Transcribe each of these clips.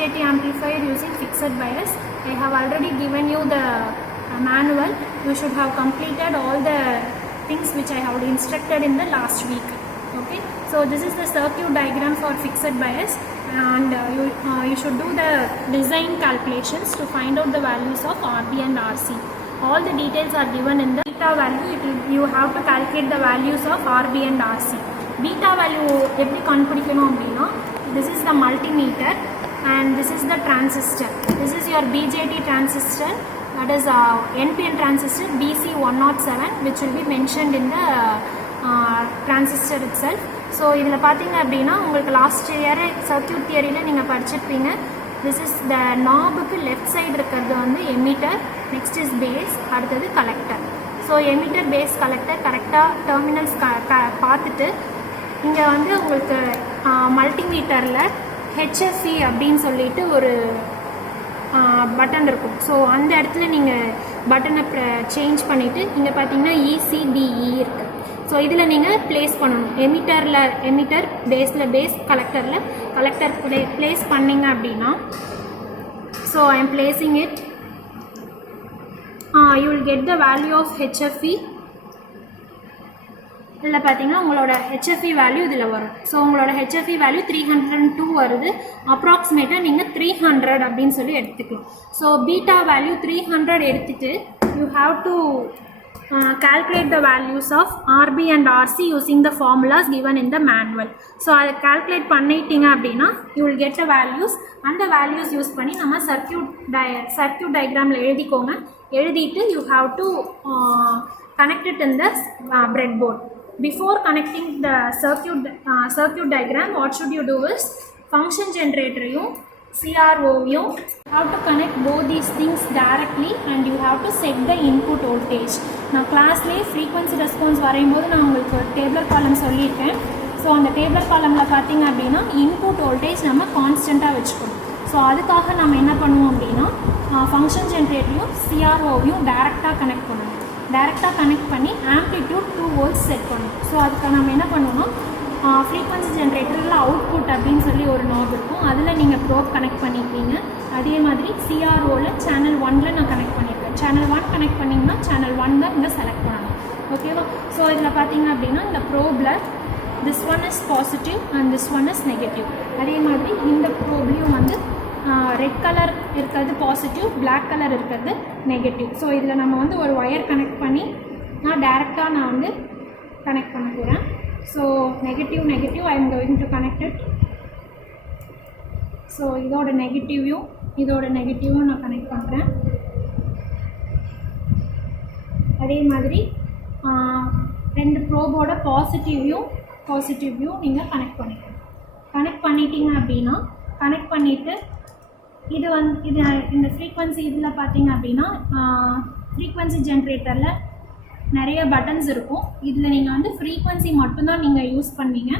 BJT amplifier using fixed bias. I have already given you the manual. You should have completed all the things which I have instructed in the last week. Okay, so this is the circuit diagram for fixed bias, and you should do the design calculations to find out the values of RB and RC. All the details are given in the beta value. You have to calculate the values of RB and RC. Beta value எப்படி கண்டுபிடிக்கணும் அப்படின்னா, this is the multimeter and this is the transistor. This is your BJT transistor, that is NPN transistor BC107, which will be mentioned in the transistor itself. So இதில் பார்த்தீங்க அப்படின்னா உங்களுக்கு last year circuit தியரியில் நீங்கள் படிச்சிருப்பீங்க. This is the நாபுக்கு left side இருக்கிறது வந்து எமிட்டர், நெக்ஸ்ட் இஸ் பேஸ், அடுத்தது collector. So emitter, base, collector கரெக்டாக டெர்மினல்ஸ் பார்த்துட்டு இங்கே வந்து உங்களுக்கு மல்டிமீட்டரில் HFE அப்படின்னு சொல்லிட்டு ஒரு பட்டன் இருக்கும். ஸோ அந்த இடத்துல நீங்கள் பட்டனை சேஞ்ச் பண்ணிவிட்டு இங்கே பார்த்தீங்கன்னா ECDE இருக்குது. ஸோ இதில் நீங்கள் ப்ளேஸ் பண்ணணும். எமிட்டர், பேஸில் பேஸ், கலெக்டர் ப்ளேஸ் பண்ணிங்க அப்படின்னா, so I am placing it. You will get the value of HFE. இதில் பார்த்தீங்கன்னா உங்களோட HFE வேல்யூ இதில் வரும். ஸோ உங்களோட HFE வேல்யூ 302 வருது. அப்ராக்சிமேட்டாக நீங்கள் 300 அப்படின்னு சொல்லி எடுத்துக்கலாம். ஸோ பீட்டா வேல்யூ 300 எடுத்துகிட்டு you have to calculate the values of RB and RC using the formulas given in the manual. So அதை calculate பண்ணிட்டீங்க அப்படின்னா you will get the values. அந்த values யூஸ் பண்ணி நம்ம circuit diagramல எழுதிக்கோங்க. எழுதிட்டு you have to connect it in the breadboard. Before connecting the circuit diagram, what should you do is function generator CRO, you have to connect both these things directly and you have to set the input voltage. நான் கிளாஸ்லேயே frequency response வரையும்போது நான் உங்களுக்கு டேபிளர் காலம் சொல்லியிருக்கேன். So அந்த டேபிளர் காலமில் பார்த்தீங்க அப்படின்னா input voltage நம்ம கான்ஸ்டண்ட்டாக வச்சுக்கணும். ஸோ அதுக்காக நம்ம என்ன பண்ணுவோம் அப்படின்னா ஃபங்க்ஷன் ஜென்ரேட்டரையும் CROவையும் டேரெக்டாக கனெக்ட் பண்ணணும். டேரெக்டாக கனெக்ட் பண்ணி ஆம்ப்ளிடியூட் 2 volts செட் பண்ணணும். ஸோ அதுக்கு நம்ம என்ன பண்ணுவோம்னா ஃப்ரீக்வன்சி ஜென்ரேட்டரில் அவுட்புட் அப்படின்னு சொல்லி ஒரு நாப் இருக்கும். அதில் நீங்கள் ப்ரோப் கனெக்ட் பண்ணியிருக்கீங்க. அதே மாதிரி CROவில் சேனல் 1ல் நான் கனெக்ட் பண்ணியிருக்கேன். சேனல் 1 கனெக்ட் பண்ணிங்கன்னா சேனல் 1 தான் இங்கே செலக்ட் பண்ணணும். ஓகேவா? ஸோ இதில் பார்த்தீங்க அப்படின்னா இந்த profile this one is positive and this one is negative. அதே மாதிரி இந்த ப்ரோப்லேயும் வந்து ரெட் கலர் இருக்கிறது பாசிட்டிவ், பிளாக் கலர் இருக்கிறது நெகட்டிவ். ஸோ இதில் நம்ம வந்து ஒரு ஒயர் கனெக்ட் பண்ணி நான் வந்து கனெக்ட் பண்ண போகிறேன். So negative, I am going to connect it. So இதோட நெகட்டிவையும் நான் கனெக்ட் பண்ணுறேன். அதே மாதிரி ரெண்டு ப்ரோபோட பாசிட்டிவையும் நீங்கள் கனெக்ட் பண்ணிக்கணும். கனெக்ட் பண்ணிட்டீங்க அப்படின்னா கனெக்ட் பண்ணிவிட்டு இது இந்த ஃப்ரீக்வன்சி இதில் பார்த்தீங்க அப்படின்னா ஃப்ரீக்வன்சி ஜென்ரேட்டரில் நிறைய பட்டன்ஸ் இருக்கும். இதில் நீங்கள் வந்து ஃப்ரீக்வன்சி மட்டும்தான் நீங்கள் யூஸ் பண்ணீங்க.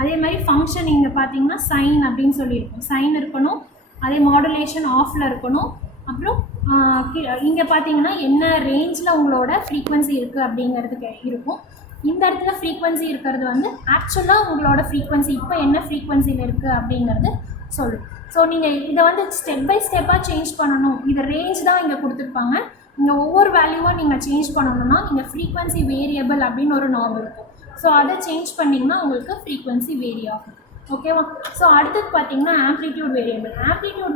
அதே மாதிரி ஃபங்க்ஷன் இங்கே பார்த்தீங்கன்னா சைன் அப்படின்னு சொல்லியிருக்கோம். சைன் இருக்கணும், அதே மாடுலேஷன் ஆஃபில் இருக்கணும். அப்புறம் இங்கே பார்த்தீங்கன்னா என்ன ரேஞ்சில் உங்களோட ஃப்ரீக்வன்சி இருக்குது அப்படிங்கிறதுக்கு இருக்கும். இந்த இடத்துல ஃப்ரீக்வன்சி இருக்கிறது வந்து ஆக்சுவலாக உங்களோட ஃப்ரீக்வன்சி இப்போ என்ன ஃப்ரீக்வன்சியில் இருக்குது அப்படிங்கிறது சொல்லும். ஸோ நீங்கள் இதை வந்து ஸ்டெப் பை ஸ்டெப்பாக சேஞ்ச் பண்ணணும். இது ரேஞ்ச் தான் இங்கே கொடுத்துருப்பாங்க. இங்கே ஒவ்வொரு வேல்யூவாக நீங்கள் சேஞ்ச் பண்ணணும்னா நீங்கள் ஃப்ரீக்வன்சி வேரியபிள் அப்படின்னு ஒரு நாப் இருக்கும். ஸோ அதை சேஞ்ச் பண்ணிங்கன்னா உங்களுக்கு ஃப்ரீக்வன்சி வேரி ஆகும். ஓகேவா? ஸோ அடுத்தது பார்த்தீங்கன்னா ஆம்ப்ளிடியூட்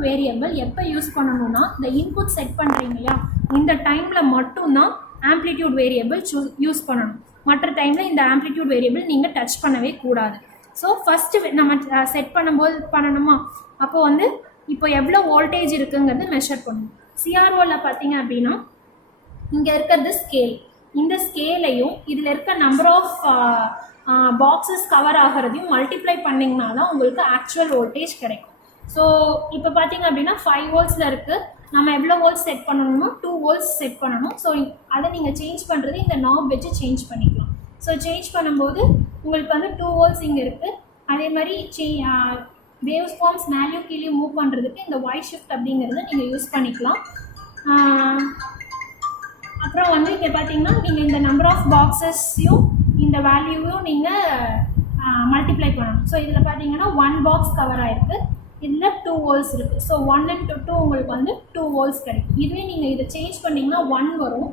வேரியபிள் எப்போ யூஸ் பண்ணணும்னா இந்த இன்புட் செட் பண்ணுறீங்க இல்லையா, இந்த டைமில் மட்டும்தான் ஆம்ப்ளிடியூட் வேரியபிள் யூஸ் பண்ணணும். மற்ற டைமில் இந்த ஆம்ப்ளிடியூட் வேரியபிள் நீங்கள் டச் பண்ணவே கூடாது. ஸோ ஃபஸ்ட்டு நம்ம செட் பண்ணணுமா, அப்போது வந்து இப்போ எவ்வளோ வோல்டேஜ் இருக்குங்கிறது மெஷர் பண்ணணும். CROவில் பார்த்தீங்க அப்படின்னா இங்கே இருக்கிறது ஸ்கேல். இந்த ஸ்கேலையும் இதில் இருக்க நம்பர் ஆஃப் பாக்ஸஸ் கவர் ஆகிறதையும் மல்டிப்ளை பண்ணிங்கன்னா தான் உங்களுக்கு ஆக்சுவல் வோல்டேஜ் கிடைக்கும். ஸோ இப்போ பார்த்தீங்க அப்படின்னா 5 volts இருக்குது. நம்ம எவ்வளோ வோல்ட்ஸ் செட் பண்ணணுமோ 2 volts செட் பண்ணணும். ஸோ அதை நீங்கள் சேஞ்ச் பண்ணுறது இந்த நாப் வச்சு சேஞ்ச் பண்ணிக்கலாம். ஸோ சேஞ்ச் பண்ணும்போது உங்களுக்கு வந்து 2 volts இங்கே இருக்குது. அதே மாதிரி வேவ் ஃபார்ம்ஸ் மேலேயும் கீழே மூவ் பண்ணுறதுக்கு இந்த Y ஷிஃப்ட் அப்படிங்கிறத நீங்கள் யூஸ் பண்ணிக்கலாம். அப்புறம் வந்து இங்கே பார்த்தீங்கன்னா நீங்கள் இந்த நம்பர் ஆஃப் பாக்ஸஸையும் இந்த வேல்யூவையும் நீங்கள் மல்டிப்ளை பண்ணணும். ஸோ இதில் பார்த்தீங்கன்னா 1 box கவர் ஆகிருக்கு. இதில் 2 வோல்ட்ஸ் இருக்குது. ஸோ 1 into 2 உங்களுக்கு வந்து 2 வோல்ட்ஸ் கிடைக்கும். இதுவே நீங்கள் இதை சேஞ்ச் பண்ணிங்கன்னா 1 வரும்.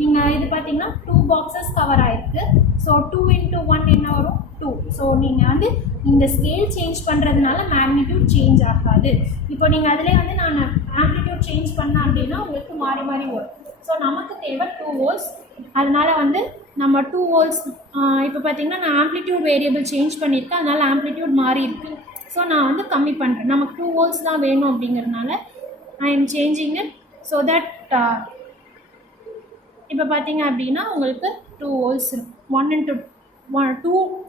நீங்கள் இது பார்த்தீங்கன்னா 2 பாக்ஸஸ் கவர் ஆகிருக்கு. ஸோ 2 into 1 என்ன வரும்? 2. ஸோ நீங்கள் வந்து இந்த ஸ்கேல் சேஞ்ச் பண்ணுறதுனால மேக்னிடியூட் சேஞ்ச் ஆகாது. இப்போ நீங்கள் அதிலே வந்து நான் ஆம்ப்ளிடியூட் சேஞ்ச் பண்ணேன் அப்படின்னா உங்களுக்கு மாறி மாறி வரும். ஸோ நமக்கு தேவை 2 வோல்ட்ஸ். அதனால் வந்து நம்ம 2 வோல்ட்ஸ் இப்போ பார்த்தீங்கன்னா நான் ஆம்ப்ளிடியூட் வேரியபிள் சேஞ்ச் பண்ணியிருக்கேன். அதனால் ஆம்ப்ளிடியூட் மாறி இருக்குது. ஸோ நான் வந்து கம்மி பண்ணுறேன். நமக்கு 2 வோல்ட்ஸ் தான் வேணும் அப்படிங்கிறதுனால I am changing it so that இப்போ பார்த்தீங்க அப்படின்னா உங்களுக்கு 2 வோல்ட்ஸ் இருக்கும். 1 into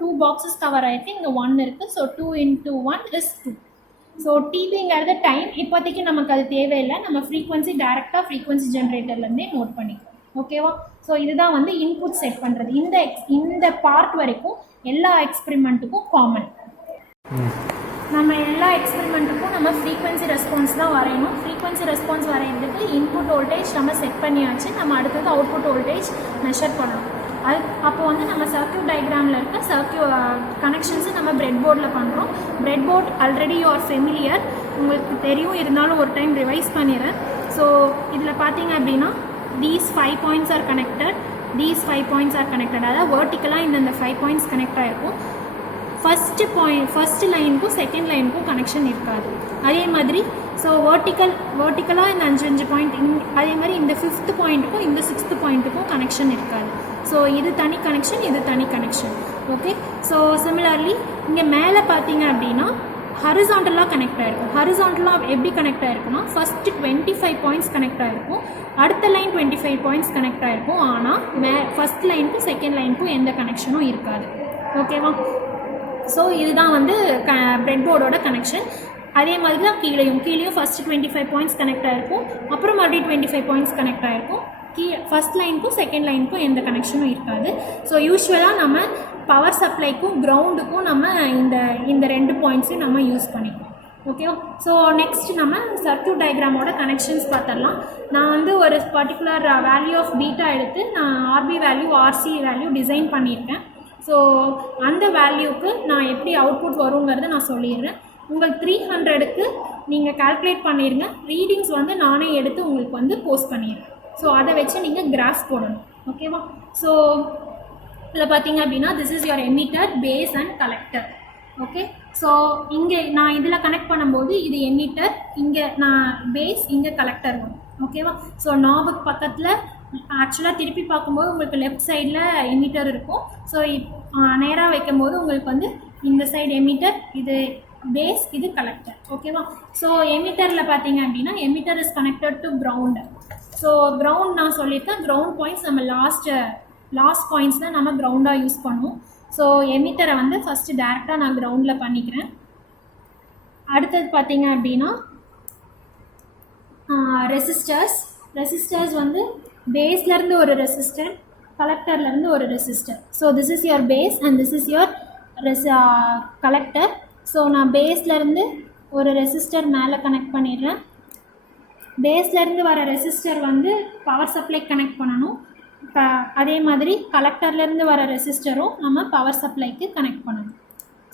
2 பாக்ஸஸ் கவர் ஆகிருக்கு. இங்கே 1 இருக்குது. So 2 into 1 is 2. ஸோ டிபிங்கிறது டைம். இப்போதைக்கு நமக்கு அது தேவையில்லை. நம்ம ஃப்ரீக்வன்சி டேரெக்டாக ஃப்ரீக்வன்சி ஜென்ரேட்டர்லேருந்தே நோட் பண்ணிக்கலாம். ஓகேவா? ஸோ இதுதான் வந்து இன்புட் செட் பண்ணுறது. இந்த பார்ட் வரைக்கும் எல்லா எக்ஸ்பெரிமெண்ட்டுக்கும் காமன். நம்ம எல்லா எக்ஸ்பெரிமெண்ட்டுக்கும் நம்ம ஃப்ரீக்வன்சி ரெஸ்பான்ஸ் தான் வரையணும். ஃப்ரீக்வன்சி ரெஸ்பான்ஸ் வரைகிறதுக்கு இன்புட் வோல்டேஜ் நம்ம செட் பண்ணியாச்சு. நம்ம அடுத்தது அவுட்புட் வோல்டேஜ் மெஷர் பண்ணணும். அப்போ வந்து நம்ம சர்க்யூட் டயக்ராமில் இருக்க கனெக்ஷன்ஸு நம்ம பிரெட் போர்டில் பண்ணுறோம். Bread board already you are familiar, உங்களுக்கு தெரியும். இருந்தாலும் ஒரு டைம் ரிவைஸ் பண்ணிடுறேன். ஸோ இதில் பார்த்தீங்க அப்படின்னா these 5 points are connected, these 5 points are connected. அதாவது வேர்ட்டிக்கலாக இந்த 5 points கனெக்ட் ஆகிருக்கும். ஃபஸ்ட்டு லைனுக்கும் செகண்ட் லைனுக்கும் கனெக்ஷன் இருக்காது. அதே மாதிரி ஸோ வேர்ட்டிக்கலாக இந்த 5 பாயிண்ட் அதே மாதிரி இந்த 5th பாயிண்ட்டுக்கும் இந்த 6th பாயிண்ட்டுக்கும் கனெக்ஷன் இருக்காது. ஸோ இது தனி கனெக்ஷன், இது தனி கனெக்ஷன். ஓகே. ஸோ சிமிலர்லி இங்கே மேலே பார்த்தீங்க அப்படின்னா ஹரிசாண்டலாக கனெக்ட் ஆகிருக்கும். ஹரிசாண்டலாக எப்படி கனெக்ட் ஆகிருக்குன்னா ஃபஸ்ட்டு 25 பாயிண்ட்ஸ் கனெக்ட் ஆகிருக்கும். அடுத்த லைன் 25 பாயிண்ட்ஸ் கனெக்ட் ஆகிருக்கும். ஆனால் ஃபஸ்ட் லைனுக்கும் செகண்ட் லைனுக்கும் எந்த கனெக்ஷனும் இருக்காது. ஓகேவா? ஸோ இதுதான் வந்து பிரெட் போர்டோட கனெக்ஷன். அதே மாதிரி தான் கீழேயும் ஃபஸ்ட்டு 25 பாயிண்ட்ஸ் கனெக்ட் ஆகிருக்கும். அப்புறம் மறுபடியும் 25 பாயிண்ட்ஸ் கனெக்ட் ஆகிருக்கும். ஃபஸ்ட் லைனுக்கும் செகண்ட் லைனுக்கும் எந்த கனெக்ஷனும் இருக்காது. ஸோ யூஸ்வலாக நம்ம பவர் சப்ளைக்கும் கிரவுண்டுக்கும் நம்ம இந்த 2 பாயிண்ட்ஸையும் நம்ம யூஸ் பண்ணிக்கலாம். ஓகேவா? ஸோ நெக்ஸ்ட் நம்ம சர்க்யூட் டயக்ராமோட கனெக்ஷன்ஸ் பார்த்துடலாம். நான் வந்து ஒரு பர்டிகுலர் வேல்யூ ஆஃப் பீட்டா எடுத்து நான் RB value RC value design பண்ணியிருக்கேன். ஸோ அந்த வேல்யூக்கு நான் எப்படி அவுட்புட் வருங்கிறத நான் சொல்லிடுறேன். உங்களுக்கு 300க்கு நீங்கள் கால்குலேட் பண்ணிடுங்க. ரீடிங்ஸ் வந்து நானே எடுத்து உங்களுக்கு வந்து போஸ்ட் பண்ணிடுறேன். ஸோ அதை வச்சு நீங்கள் கிராஃப் போடணும். ஓகேவா? ஸோ இதில் பார்த்தீங்க அப்படின்னா this is your emitter, base and collector. Okay. So இங்கே நான் இதில் கனெக்ட் பண்ணும்போது இது எமிட்டர், இங்கே நான் பேஸ், இங்கே கலெக்டர் வரும். ஓகேவா? ஸோ நாபுக்கு பக்கத்தில் ஆக்சுவலாக திருப்பி பார்க்கும்போது உங்களுக்கு லெஃப்ட் சைடில் எமிட்டர் இருக்கும். ஸோ நேராக வைக்கும்போது உங்களுக்கு வந்து இந்த சைடு எமிட்டர், இது பேஸ், இது கலெக்டர். ஓகேவா? ஸோ எமிட்டரில் பார்த்தீங்க அப்படின்னா emitter is connected to ground. So ground நான் சொல்லியிருக்கேன். கிரவுண்ட் பாயிண்ட்ஸ் நம்ம லாஸ்ட் பாயிண்ட்ஸ் தான் நம்ம கிரவுண்டாக யூஸ் பண்ணுவோம். ஸோ எமிட்டரை வந்து ஃபஸ்ட்டு டேரெக்டாக நான் கிரவுண்டில் பண்ணிக்கிறேன். அடுத்தது பார்த்தீங்க அப்படின்னா ரெசிஸ்டர்ஸ் வந்து பேஸ்லேருந்து ஒரு ரெசிஸ்டர், கலெக்டர்லேருந்து ஒரு resistor. So this is your base and this is your collector. So நான் பேஸ்லேருந்து ஒரு ரெசிஸ்டர் மேலே கனெக்ட் பண்ணிடுறேன். பேஸ்லேருந்து வர ரெசிஸ்டர் வந்து பவர் சப்ளை கனெக்ட் பண்ணணும். அதே மாதிரி கலெக்டர்லேருந்து வர ரெசிஸ்டரும் நம்ம பவர் சப்ளைக்கு கனெக்ட் பண்ணணும்.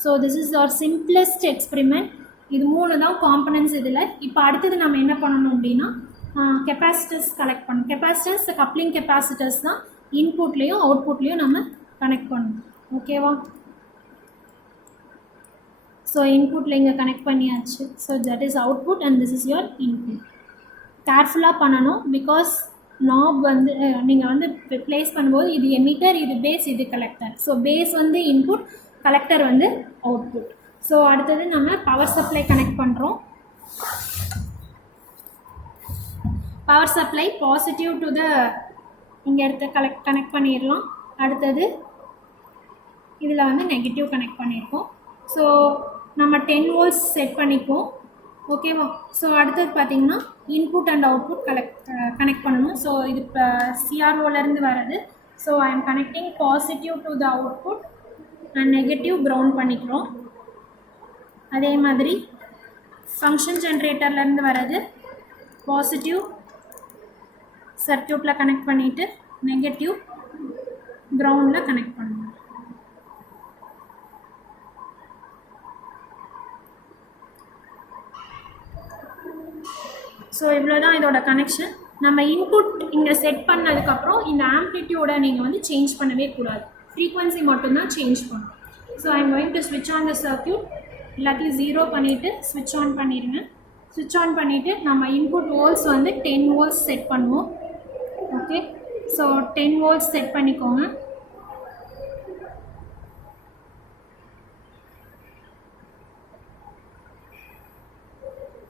So this is your simplest experiment. இது 3 தான் காம்பனன்ட்ஸ் இதில். இப்போ அடுத்தது நம்ம என்ன பண்ணணும் அப்படின்னா கெப்பாசிட்டர்ஸ் கலெக்ட் பண்ணணும். கெப்பாசிட்டர்ஸ் கப்ளிங் கெப்பாசிட்டர்ஸ் தான் இன்புட்லேயும் அவுட்புட்லேயும் நம்ம கனெக்ட் பண்ணணும். ஓகேவா? ஸோ இன்புட்டில் இங்கே கனெக்ட் பண்ணியாச்சு. So that is output and this is your input. கேர்ஃபுல்லாக பண்ணணும். பிகாஸ் நாப் வந்து நீங்கள் வந்து ப்ளேஸ் பண்ணும்போது இது எமிட்டர், இது பேஸ், இது கலெக்டர். ஸோ பேஸ் வந்து இன்புட், கலெக்டர் வந்து அவுட்புட். ஸோ அடுத்தது நம்ம பவர் சப்ளை கனெக்ட் பண்ணுறோம். Power supply positive to the இங்கே எடுத்து கனெக்ட் பண்ணிடலாம். அடுத்தது இதில் வந்து நெகட்டிவ் கனெக்ட் பண்ணியிருக்கோம். ஸோ நம்ம 10 volts செட் பண்ணிப்போம். ஓகேவா? ஸோ அடுத்தது பார்த்திங்கன்னா இன்புட் அண்ட் அவுட்புட் கனெக்ட் பண்ணணும். ஸோ இது இப்போ சிஆர்ஓலேருந்து வர்றது. So I M connecting positive to the output and negative ground பண்ணிக்கிறோம். அதே மாதிரி ஃபங்க்ஷன் ஜென்ரேட்டர்லேருந்து வர்றது பாசிட்டிவ் சர்க்யூட்டில் கனெக்ட் பண்ணிவிட்டு நெகட்டிவ் கிரவுண்டில் கனெக்ட் பண்ணணும். ஸோ இவ்வளோ தான் இதோட கனெக்ஷன். நம்ம இன்புட் இங்கே செட் பண்ணதுக்கப்புறம் இந்த ஆம்ப்ளிடியூடை நீங்கள் வந்து சேஞ்ச் பண்ணவே கூடாது, ஃப்ரீக்வன்சி மட்டும்தான் சேஞ்ச் பண்ணணும். So I am going to ஸ்விட்ச் ஆன் த சர்க்யூட். எல்லாத்தையும் 0 பண்ணிவிட்டு ஸ்விட்ச் ஆன் பண்ணிடுங்க. ஸ்விட்ச் ஆன் பண்ணிவிட்டு நம்ம இன்புட் வோல்ட்ஸ் வந்து 10 volts செட் பண்ணுவோம். ஓகே, ஸோ 10 volts செட் பண்ணிக்கோங்க.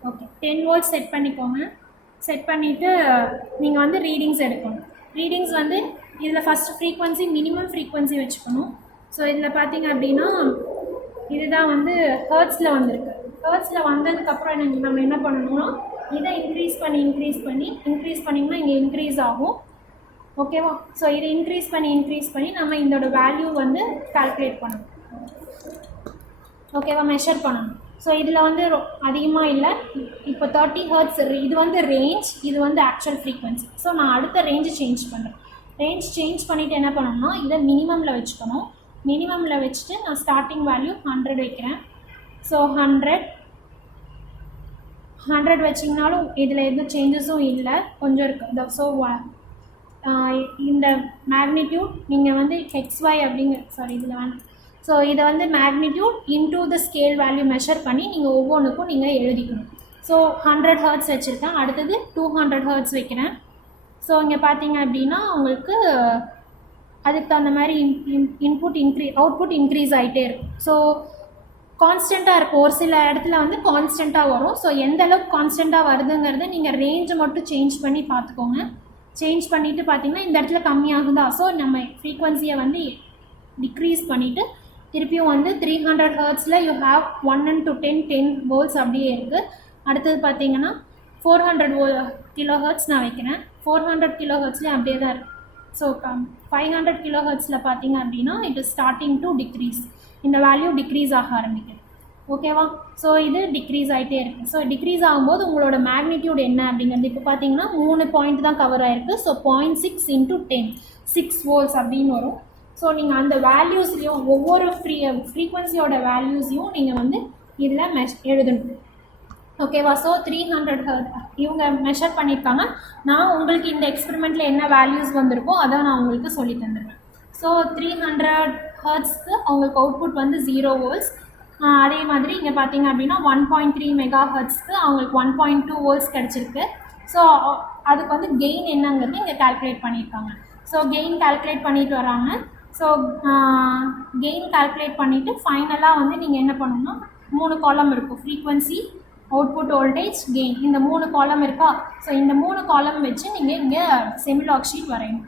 ஓகே, 10 volts செட் பண்ணிக்கோங்க. செட் பண்ணிவிட்டு நீங்கள் வந்து ரீடிங்ஸ் எடுக்கணும். ரீடிங்ஸ் வந்து இதில் ஃபஸ்ட்டு ஃப்ரீக்வன்சி மினிமம் ஃப்ரீக்வன்சி வச்சுக்கணும். ஸோ இதில் பார்த்தீங்க அப்படின்னா இதுதான் வந்து ஹர்ட்ஸில் வந்திருக்கு. ஹர்ட்ஸில் வந்ததுக்கப்புறம் நம்ம என்ன பண்ணணும்னா இதை இன்க்ரீஸ் பண்ணிங்கன்னா இங்கே இன்க்ரீஸ் ஆகும். ஓகேவா? ஸோ இதை இன்க்ரீஸ் பண்ணி நம்ம இதோட வேல்யூ வந்து கால்குலேட் பண்ணணும். ஓகேவா? மெஷர் பண்ணணும். ஸோ இதில் வந்து அதிகமாக இல்லை, இப்போ 30 Hz இது வந்து ரேஞ்ச், இது வந்து ஆக்சுவல் ஃப்ரீக்வன்சி. ஸோ நான் அடுத்த ரேஞ்சு சேஞ்ச் பண்ணுறேன். ரேஞ்ச் சேஞ்ச் பண்ணிவிட்டு என்ன பண்ணணும்னா இதை மினிமமில் வச்சுக்கணும். மினிமமில் வச்சுட்டு நான் ஸ்டார்டிங் வேல்யூ 100 வைக்கிறேன். ஸோ 100 வச்சிங்கனாலும் இதில் எதுவும் சேஞ்சஸும் இல்லை, கொஞ்சம் இருக்குது. ஸோ இந்த மேக்னிடியூட் நீங்கள் வந்து XY இதில் வேணும். ஸோ இதை வந்து மேக்னிடியூட் இன்டூ த ஸ்கேல் வேல்யூ மெஷர் பண்ணி நீங்கள் ஒவ்வொன்றுக்கும் நீங்கள் எழுதிக்கணும். ஸோ 100 Hz வச்சுருக்கேன். அடுத்தது 200 Hz வைக்கிறேன். ஸோ இங்கே பார்த்தீங்க அப்படின்னா உங்களுக்கு அதுக்கு தகுந்த மாதிரி அவுட்புட் இன்க்ரீஸ் ஆகிட்டே இருக்கும். ஸோ கான்ஸ்டண்ட்டாக இருக்கும். ஒரு சில இடத்துல வந்து கான்ஸ்டண்ட்டாக வரும். ஸோ எந்த அளவுக்கு கான்ஸ்டண்ட்டாக வருதுங்கிறது நீங்கள் ரேஞ்சை மட்டும் சேஞ்ச் பண்ணி பார்த்துக்கோங்க. சேஞ்ச் பண்ணிவிட்டு பார்த்தீங்கன்னா இந்த இடத்துல கம்மியாகுதா, ஸோ நம்ம ஃப்ரீக்வன்சியை வந்து டிக்ரீஸ் பண்ணிவிட்டு திருப்பியும் வந்து 300 Hzல யூ ஹாவ் 1 to 10 volts அப்படியே இருக்குது. அடுத்தது பார்த்தீங்கன்னா 400 kHz நான் வைக்கிறேன். 400 kHzலேயும் அப்படியே தான் இருக்குது. ஸோ 500 kHzல பார்த்தீங்க அப்படின்னா it is starting to decrease. இந்த வேல்யூ டிக்ரீஸ் ஆக ஆரம்பிக்குது. ஓகேவா? ஸோ இது டிக்ரீஸ் ஆகிட்டே இருக்குது. ஸோ டிக்ரீஸ் ஆகும்போது உங்களோட மேக்னிடியூட் என்ன அப்படிங்கிறது இப்போ பார்த்தீங்கன்னா 3 பாயிண்ட் தான் கவர் ஆகிருக்கு. ஸோ 0.6 × 10 6 volts அப்படின்னு வரும். ஸோ நீங்கள் அந்த வேல்யூஸ்லையும் ஒவ்வொரு ஃப்ரீக்வன்சியோட வேல்யூஸையும் நீங்கள் வந்து இதில் எழுதணும். ஓகேவா? ஸோ 300 Hz இவங்க மெஷர் பண்ணியிருக்காங்க. நான் உங்களுக்கு இந்த எக்ஸ்பெரிமெண்ட்டில் என்ன வேல்யூஸ் வந்திருக்கோ அதை நான் உங்களுக்கு சொல்லி தந்துடுவேன். ஸோ 300 Hzக்கு அவங்களுக்கு அவுட்புட் வந்து 0 volts. அதே மாதிரி இங்கே பார்த்தீங்க அப்படின்னா 1.3 MHzக்கு அவங்களுக்கு 1.2 volts கிடச்சிருக்கு. ஸோ அதுக்கு வந்து கெயின் என்னங்கிறது இங்கே கால்குலேட் பண்ணியிருக்காங்க. ஸோ கெயின் கால்குலேட் பண்ணிட்டு வராங்க. ஸோ கெயின் கால்குலேட் பண்ணிவிட்டு ஃபைனலாக வந்து நீங்கள் என்ன பண்ணணும்னா 3 காலம் இருக்கும். ஃப்ரீக்வன்சி, அவுட்புட் வோல்டேஜ், கெயின், இந்த 3 காலம் இருக்கா? ஸோ இந்த 3 காலம் வச்சு நீங்கள் இங்கே செமிலாக் ஷீட் வரையணும்.